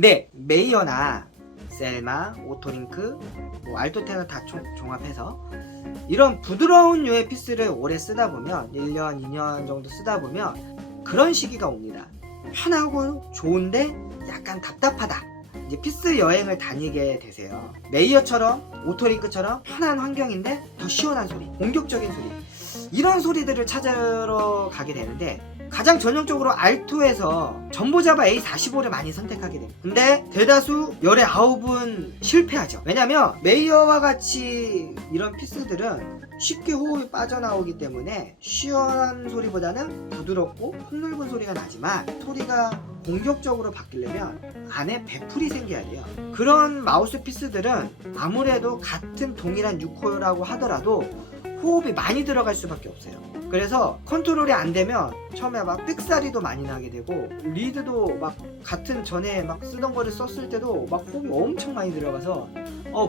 네, 메이어나 셀마, 오토링크, 뭐 알토테너 다 종합해서 이런 부드러운 류의 피스를 오래 쓰다 보면 1년, 2년 정도 쓰다 보면 그런 시기가 옵니다. 편하고 좋은데 약간 답답하다. 이제 피스 여행을 다니게 되세요. 메이어처럼 오토링크처럼 편한 환경인데 더 시원한 소리, 공격적인 소리, 이런 소리들을 찾으러 가게 되는데 가장 전형적으로 알토에서 전보잡아 A45를 많이 선택하게 됩니다. 근데 대다수 열의 9은 실패하죠. 왜냐면 메이어와 같이 이런 피스들은 쉽게 호흡이 빠져나오기 때문에 시원한 소리보다는 부드럽고 폭넓은 소리가 나지만 소리가 공격적으로 바뀌려면 안에 배풀이 생겨야 돼요. 그런 마우스 피스들은 아무래도 같은 동일한 6호라고 하더라도 호흡이 많이 들어갈 수밖에 없어요. 그래서 컨트롤이 안 되면 처음에 막 삑사리도 많이 나게 되고 리드도 막 같은 전에 막 쓰던 거를 썼을 때도 막 호흡이 엄청 많이 들어가서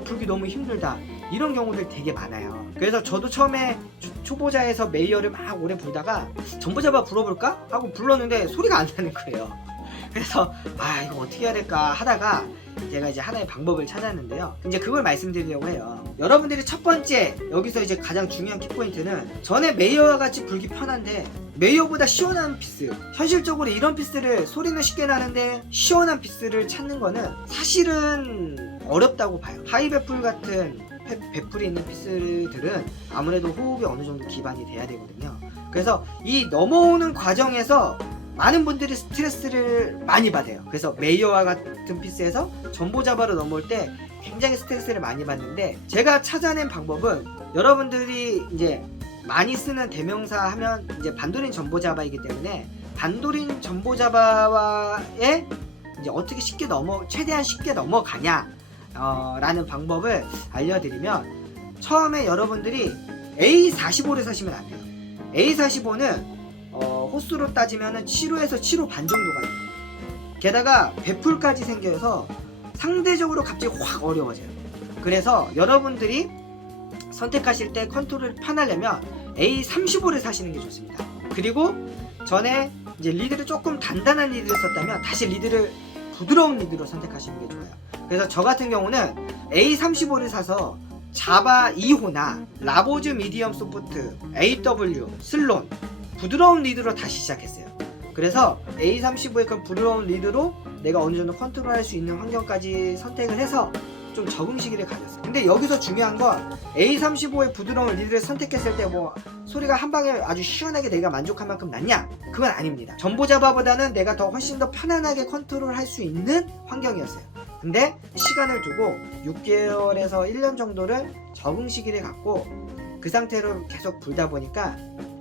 불기 너무 힘들다, 이런 경우들 되게 많아요. 그래서 저도 처음에 초보자에서 메이어를 막 오래 불다가 전보잡아 불어볼까? 하고 불렀는데 소리가 안 나는 거예요. 그래서 이거 어떻게 해야 될까 하다가 제가 이제 하나의 방법을 찾았는데요. 이제 그걸 말씀드리려고 해요. 여러분들이 첫 번째 여기서 이제 가장 중요한 키포인트는 전에 메이어와 같이 불기 편한데 메이어보다 시원한 피스, 현실적으로 이런 피스를 소리는 쉽게 나는데 시원한 피스를 찾는 거는 사실은 어렵다고 봐요. 하이배풀 같은 배풀이 있는 피스들은 아무래도 호흡이 어느 정도 기반이 돼야 되거든요. 그래서 이 넘어오는 과정에서 많은 분들이 스트레스를 많이 받아요. 그래서 메이어와 같은 피스에서 전보잡아로 넘어올 때 굉장히 스트레스를 많이 받는데, 제가 찾아낸 방법은 여러분들이 이제 많이 쓰는 대명사 하면 이제 반도린 전보잡아이기 때문에 반도린 전보잡아에 이제 어떻게 최대한 쉽게 넘어가냐 라는 방법을 알려드리면, 처음에 여러분들이 A45를 사시면 안 돼요. A45는 호수로 따지면 7호에서 7호 반 정도가 돼요. 게다가 배풀까지 생겨서 상대적으로 갑자기 확 어려워져요. 그래서 여러분들이 선택하실 때 컨트롤을 편하려면 A35를 사시는 게 좋습니다. 그리고 전에 이제 리드를 조금 단단한 리드를 썼다면 다시 리드를 부드러운 리드로 선택하시는 게 좋아요. 그래서 저 같은 경우는 A35를 사서 자바 2호나 라보즈 미디엄 소프트, AW, 슬론 부드러운 리드로 다시 시작했어요. 그래서 A35의 그 부드러운 리드로 내가 어느 정도 컨트롤할 수 있는 환경까지 선택을 해서 좀 적응 시기를 가졌어요. 근데 여기서 중요한 건 A35의 부드러운 리드를 선택했을 때 뭐 소리가 한 방에 아주 시원하게 내가 만족할 만큼 났냐? 그건 아닙니다. 전보잡아보다는 내가 더 훨씬 더 편안하게 컨트롤 할 수 있는 환경이었어요. 근데 시간을 두고 6개월에서 1년 정도를 적응 시기를 갖고 그 상태로 계속 불다 보니까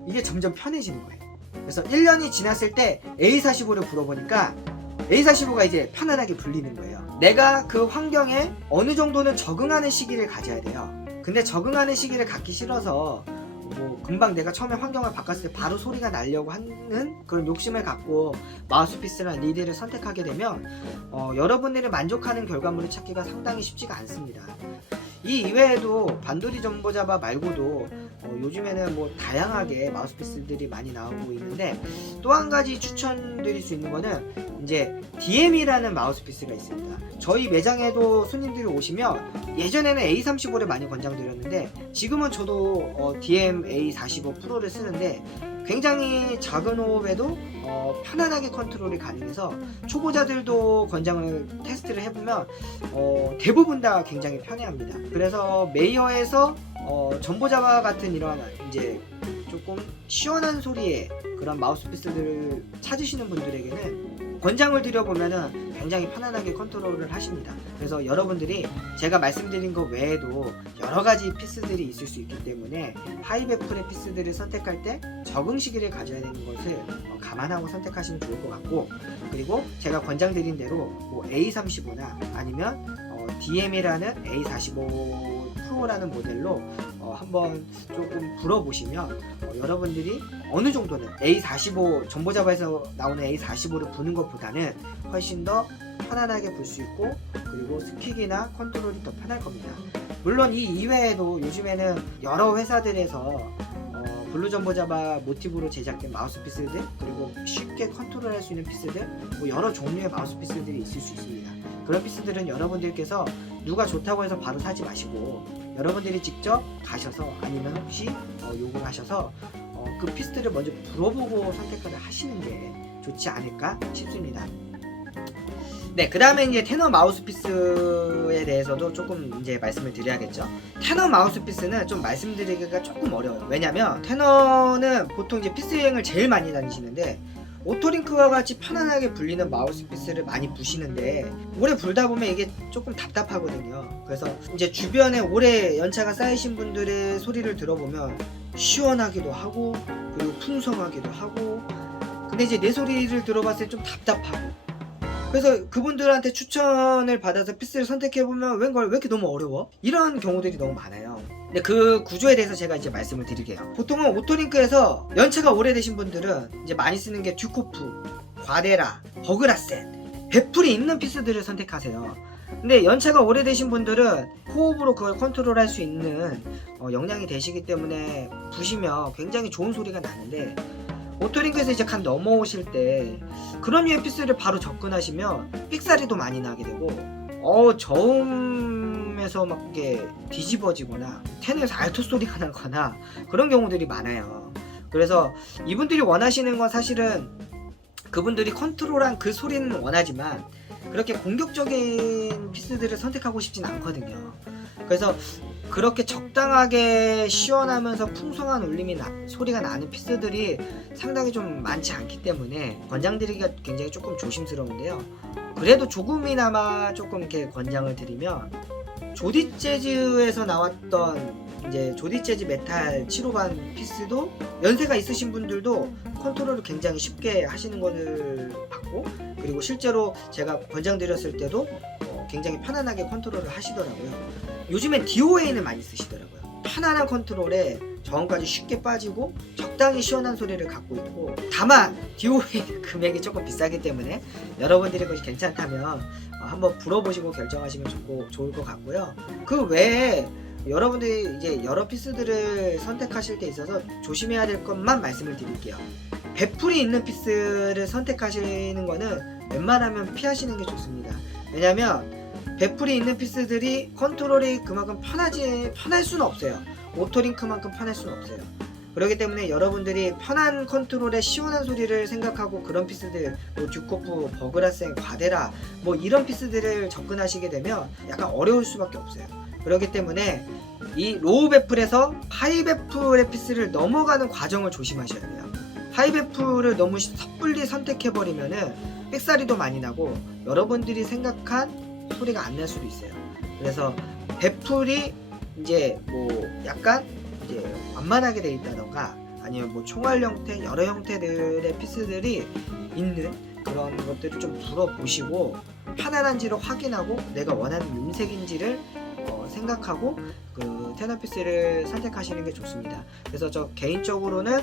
이게 점점 편해지는 거예요. 그래서 1년이 지났을 때 A45를 불어보니까 A45가 이제 편안하게 불리는 거예요. 내가 그 환경에 어느 정도는 적응하는 시기를 가져야 돼요. 근데 적응하는 시기를 갖기 싫어서 뭐 금방 내가 처음에 환경을 바꿨을 때 바로 소리가 나려고 하는 그런 욕심을 갖고 마우스피스랑 리드를 선택하게 되면 여러분들이 만족하는 결과물을 찾기가 상당히 쉽지가 않습니다. 이 이외에도 반도리 전보잡아 말고도 요즘에는 뭐 다양하게 마우스피스들이 많이 나오고 있는데, 또 한 가지 추천드릴 수 있는 거는 이제 DM이라는 마우스피스가 있습니다. 저희 매장에도 손님들이 오시면 예전에는 A35를 많이 권장드렸는데 지금은 저도 DM A45 프로를 쓰는데 굉장히 작은 호흡에도 편안하게 컨트롤이 가능해서 초보자들도 권장을 테스트를 해보면 대부분 다 굉장히 편해합니다. 그래서 메이어에서 전보잡아 같은 이런 이제 조금 시원한 소리의 그런 마우스피스들을 찾으시는 분들에게는 권장을 드려보면은 굉장히 편안하게 컨트롤을 하십니다. 그래서 여러분들이 제가 말씀드린 것 외에도 여러 가지 피스들이 있을 수 있기 때문에 하이배풀의 피스들을 선택할 때 적응 시기를 가져야 되는 것을 감안하고 선택하시면 좋을 것 같고, 그리고 제가 권장드린 대로 뭐 A35나 아니면 DM이라는 A45 프로라는 모델로 한번 조금 불어보시면 여러분들이 어느 정도는 A45 전보잡아에서 나오는 A45를 부는 것보다는 훨씬 더 편안하게 불 수 있고, 그리고 스킥이나 컨트롤이 더 편할 겁니다. 물론 이 이외에도 요즘에는 여러 회사들에서 블루전보자바 모티브로 제작된 마우스피스들, 그리고 쉽게 컨트롤할 수 있는 피스들, 뭐 여러 종류의 마우스피스들이 있을 수 있습니다. 그런 피스들은 여러분들께서 누가 좋다고 해서 바로 사지 마시고 여러분들이 직접 가셔서 아니면 혹시 요구를 하셔서 그 피스들을 먼저 불어보고 선택을 하시는 게 좋지 않을까 싶습니다. 네, 그 다음에 이제 테너 마우스피스에 대해서도 조금 이제 말씀을 드려야겠죠. 테너 마우스피스는 좀 말씀드리기가 조금 어려워요. 왜냐면 테너는 보통 이제 피스 여행을 제일 많이 다니시는데 오토링크와 같이 편안하게 불리는 마우스피스를 많이 부시는데 오래 불다 보면 이게 조금 답답하거든요. 그래서 이제 주변에 오래 연차가 쌓이신 분들의 소리를 들어보면 시원하기도 하고 그리고 풍성하기도 하고, 근데 이제 내 소리를 들어봤을 때 좀 답답하고, 그래서 그분들한테 추천을 받아서 피스를 선택해보면 웬걸 왜 이렇게 너무 어려워? 이런 경우들이 너무 많아요. 근데 그 구조에 대해서 제가 이제 말씀을 드릴게요. 보통은 오토링크에서 연차가 오래되신 분들은 이제 많이 쓰는 게 듀코프, 과데라, 버그라센, 베풀이 있는 피스들을 선택하세요. 근데 연차가 오래되신 분들은 호흡으로 그걸 컨트롤할 수 있는 역량이 되시기 때문에 부시면 굉장히 좋은 소리가 나는데, 오토링크에서 이제 간 넘어오실 때 그런 류의 피스를 바로 접근하시면 삑사리도 많이 나게 되고 저음에서 막 이게 뒤집어지거나 테너에서 알토 소리가 나거나 그런 경우들이 많아요. 그래서 이분들이 원하시는 건 사실은 그분들이 컨트롤한 그 소리는 원하지만 그렇게 공격적인 피스들을 선택하고 싶진 않거든요. 그래서 그렇게 적당하게 시원하면서 풍성한 울림이 소리가 나는 피스들이 상당히 좀 많지 않기 때문에 권장드리기가 굉장히 조금 조심스러운데요. 그래도 조금이나마 조금 이렇게 권장을 드리면 조디 재즈에서 나왔던 이제 조디 재즈 메탈 7호반 피스도 연세가 있으신 분들도 컨트롤을 굉장히 쉽게 하시는 것을 봤고, 그리고 실제로 제가 권장드렸을 때도 굉장히 편안하게 컨트롤을 하시더라고요. 요즘엔 DOA는 많이 쓰시더라고요. 편안한 컨트롤에 저음까지 쉽게 빠지고 적당히 시원한 소리를 갖고 있고, 다만 DOA 금액이 조금 비싸기 때문에 여러분들이 그것이 괜찮다면 한번 불어보시고 결정하시면 좋을 것 같고요. 그 외에 여러분들이 이제 여러 피스들을 선택하실 때 있어서 조심해야 될 것만 말씀을 드릴게요. 베풀이 있는 피스를 선택하시는 거는 웬만하면 피하시는 게 좋습니다. 왜냐면 베풀이 있는 피스들이 컨트롤이 그만큼 편할 수는 없어요. 오토링크만큼 편할 수는 없어요. 그렇기 때문에 여러분들이 편한 컨트롤에 시원한 소리를 생각하고 그런 피스들, 뭐 듀코프, 버그라센, 과데라 뭐 이런 피스들을 접근하시게 되면 약간 어려울 수밖에 없어요. 그렇기 때문에 이 로우 베풀에서 하이 베풀의 피스를 넘어가는 과정을 조심하셔야 돼요. 하이 베풀을 너무 섣불리 선택해버리면은 삑사리도 많이 나고 여러분들이 생각한 소리가 안 날 수도 있어요. 그래서 베풀이 이제 뭐 약간 이제 완만하게 돼 있다던가 아니면 뭐 총알 형태, 여러 형태들의 피스들이 있는 그런 것들을 좀 불어보시고 편안한지를 확인하고 내가 원하는 음색인지를 생각하고 그 테너 피스를 선택하시는 게 좋습니다. 그래서 저 개인적으로는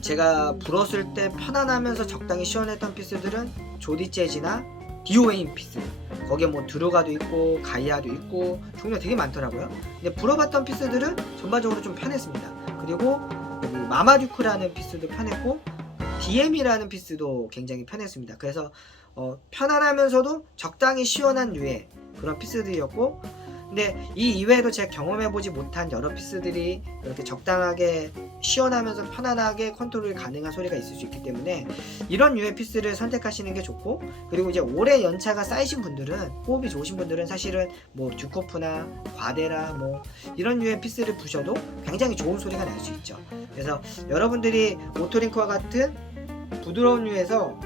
제가 불었을 때 편안하면서 적당히 시원했던 피스들은 조디 재즈나 DOA 피스, 거기에 뭐 드루가도 있고 가이아도 있고 종류가 되게 많더라고요. 근데 불어봤던 피스들은 전반적으로 좀 편했습니다. 그리고 마마듀크라는 피스도 편했고 DM이라는 피스도 굉장히 편했습니다. 그래서 편안하면서도 적당히 시원한 류의 그런 피스들이었고, 근데 이 이외에도 제가 경험해보지 못한 여러 피스들이 이렇게 적당하게 시원하면서 편안하게 컨트롤이 가능한 소리가 있을 수 있기 때문에 이런 류의 피스를 선택하시는 게 좋고, 그리고 이제 오래 연차가 쌓이신 분들은, 호흡이 좋으신 분들은 사실은 뭐 듀코프나 과데라 뭐 이런 류의 피스를 부셔도 굉장히 좋은 소리가 날 수 있죠. 그래서 여러분들이 오토링크와 같은 부드러운 류에서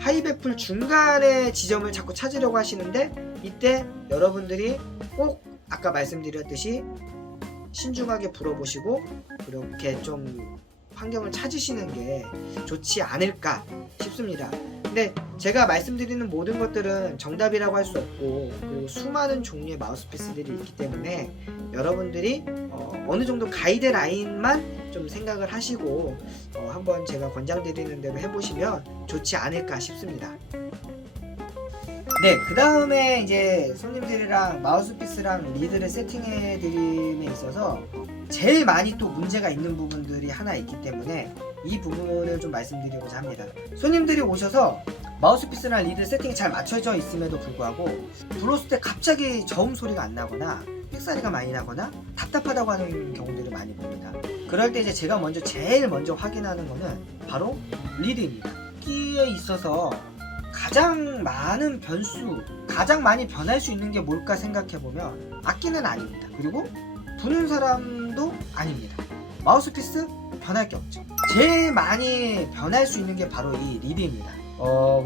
하이베풀 중간의 지점을 자꾸 찾으려고 하시는데, 이때 여러분들이 꼭 아까 말씀드렸듯이 신중하게 불어보시고 그렇게 좀 환경을 찾으시는 게 좋지 않을까 싶습니다. 근데 제가 말씀드리는 모든 것들은 정답이라고 할 수 없고, 그리고 수많은 종류의 마우스피스들이 있기 때문에 여러분들이 어느 정도 가이드라인만 좀 생각을 하시고 한번 제가 권장드리는 대로 해보시면 좋지 않을까 싶습니다. 네, 그 다음에 이제 손님들이랑 마우스피스랑 리드를 세팅해 드림에 있어서 제일 많이 또 문제가 있는 부분들이 하나 있기 때문에 이 부분을 좀 말씀드리고자 합니다. 손님들이 오셔서 마우스피스랑 리드 세팅이 잘 맞춰져 있음에도 불구하고 불었을 때 갑자기 저음 소리가 안 나거나 삑사리가 많이 나거나 답답하다고 하는 경우들을 많이 봅니다. 그럴 때 이제 제가 제일 먼저 확인하는 거는 바로 리드입니다. 악기에 있어서 가장 많은 변수, 가장 많이 변할 수 있는 게 뭘까 생각해보면 악기는 아닙니다. 그리고 부는 사람도 아닙니다. 마우스피스 변할 게 없죠. 제일 많이 변할 수 있는 게 바로 이 리드입니다.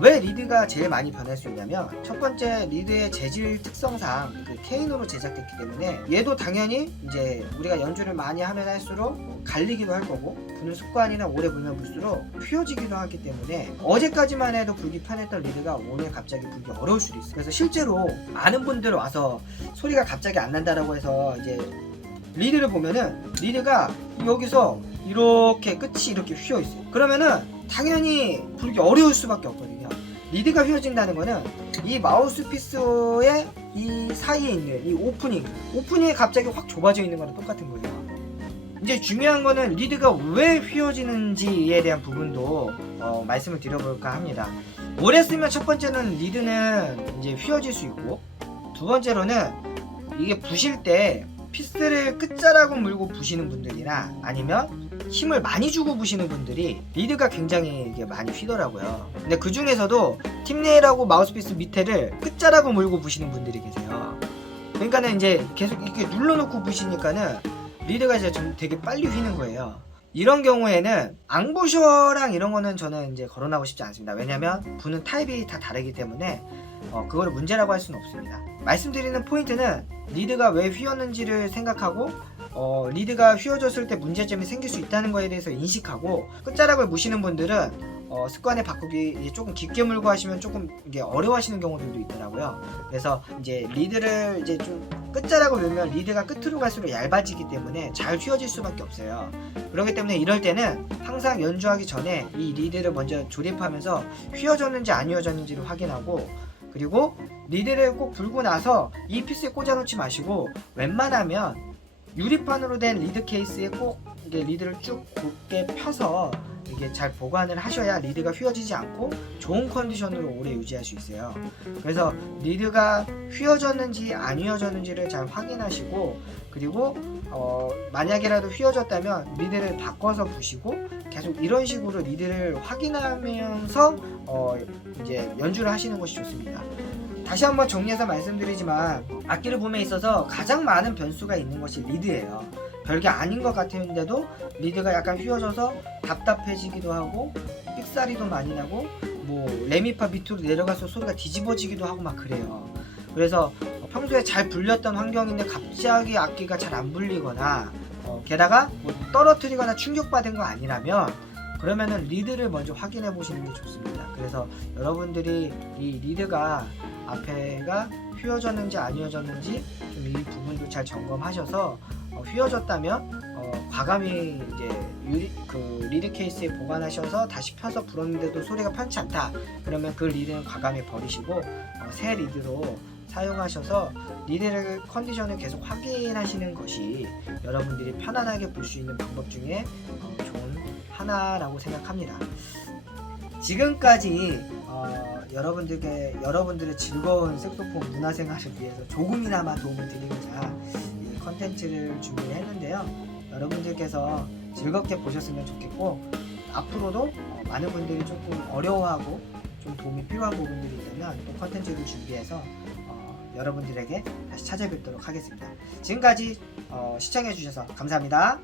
왜 리드가 제일 많이 변할 수 있냐면, 첫 번째, 리드의 재질 특성상 그 케인으로 제작됐기 때문에 얘도 당연히 이제 우리가 연주를 많이 하면 할수록 갈리기도 할 거고, 부는 습관이나 오래 불면 불수록 휘어지기도 하기 때문에 어제까지만 해도 불기 편했던 리드가 오늘 갑자기 불기 어려울 수도 있어요. 그래서 실제로 많은 분들 와서 소리가 갑자기 안 난다라고 해서 이제 리드를 보면은 리드가 여기서 이렇게 끝이 이렇게 휘어 있어요. 그러면은 당연히 불기 어려울 수밖에 없거든요. 리드가 휘어진다는 거는 이 마우스피스의 이 사이에 있는 이 오프닝이 갑자기 확 좁아져 있는 거랑 똑같은 거예요. 이제 중요한 거는 리드가 왜 휘어지는지에 대한 부분도 말씀을 드려볼까 합니다. 오래 쓰면 첫 번째는 리드는 이제 휘어질 수 있고, 두 번째로는 이게 부실 때 피스를 끝자락으로 물고 부시는 분들이나 아니면 힘을 많이 주고 부시는 분들이 리드가 굉장히 이게 많이 휘더라고요. 근데 그 중에서도 팁네일하고 마우스피스 밑에를 끝자락으로 물고 부시는 분들이 계세요. 그러니까는 이제 계속 이렇게 눌러놓고 부시니까는 리드가 이제 좀 되게 빨리 휘는 거예요. 이런 경우에는 앙부셔랑 이런 거는 저는 이제 거론하고 싶지 않습니다. 왜냐면 부는 타입이 다 다르기 때문에 그걸 문제라고 할 수는 없습니다. 말씀드리는 포인트는 리드가 왜 휘었는지를 생각하고 리드가 휘어졌을 때 문제점이 생길 수 있다는 거에 대해서 인식하고, 끝자락을 무시는 분들은 습관에 바꾸기 조금 깊게 물고 하시면 조금 이게 어려워하시는 경우들도 있더라고요. 그래서 이제 리드를 이제 좀 끝자락을 넣으면 리드가 끝으로 갈수록 얇아지기 때문에 잘 휘어질 수밖에 없어요. 그렇기 때문에 이럴 때는 항상 연주하기 전에 이 리드를 먼저 조립하면서 휘어졌는지 안 휘어졌는지를 확인하고, 그리고 리드를 꼭 불고 나서 이 피스에 꽂아놓지 마시고 웬만하면 유리판으로 된 리드 케이스에 꼭 이게 리드를 쭉 곱게 펴서 이게 잘 보관을 하셔야 리드가 휘어지지 않고 좋은 컨디션으로 오래 유지할 수 있어요. 그래서 리드가 휘어졌는지 안 휘어졌는지를 잘 확인하시고, 그리고 만약에라도 휘어졌다면 리드를 바꿔서 부시고 계속 이런 식으로 리드를 확인하면서 이제 연주를 하시는 것이 좋습니다. 다시 한번 정리해서 말씀드리지만, 악기를 봄에 있어서 가장 많은 변수가 있는 것이 리드예요. 별게 아닌 것 같았는데도 리드가 약간 휘어져서 답답해지기도 하고 삑사리도 많이 나고 뭐 레미파 밑으로 내려가서 소리가 뒤집어지기도 하고 막 그래요. 그래서 평소에 잘 불렸던 환경인데 갑자기 악기가 잘 안 불리거나 게다가 뭐 떨어뜨리거나 충격받은 거 아니라면, 그러면은 리드를 먼저 확인해 보시는 게 좋습니다. 그래서 여러분들이 이 리드가 앞에가 휘어졌는지 안 휘어졌는지 좀 이 부분도 잘 점검하셔서 휘어졌다면 과감히 이제 리드 케이스에 보관하셔서 다시 펴서 불었는데도 소리가 편치 않다, 그러면 그 리드는 과감히 버리시고 새 리드로 사용하셔서 리드 컨디션을 계속 확인하시는 것이 여러분들이 편안하게 볼 수 있는 방법 중에 좋은 하나라고 생각합니다. 지금까지 여러분들의 즐거운 색소폰 문화생활을 위해서 조금이나마 도움을 드리고자 이 컨텐츠를 준비를 했는데요. 여러분들께서 즐겁게 보셨으면 좋겠고, 앞으로도 많은 분들이 조금 어려워하고 좀 도움이 필요한 부분들이 있다면 또 컨텐츠를 준비해서 여러분들에게 다시 찾아뵙도록 하겠습니다. 지금까지 시청해주셔서 감사합니다.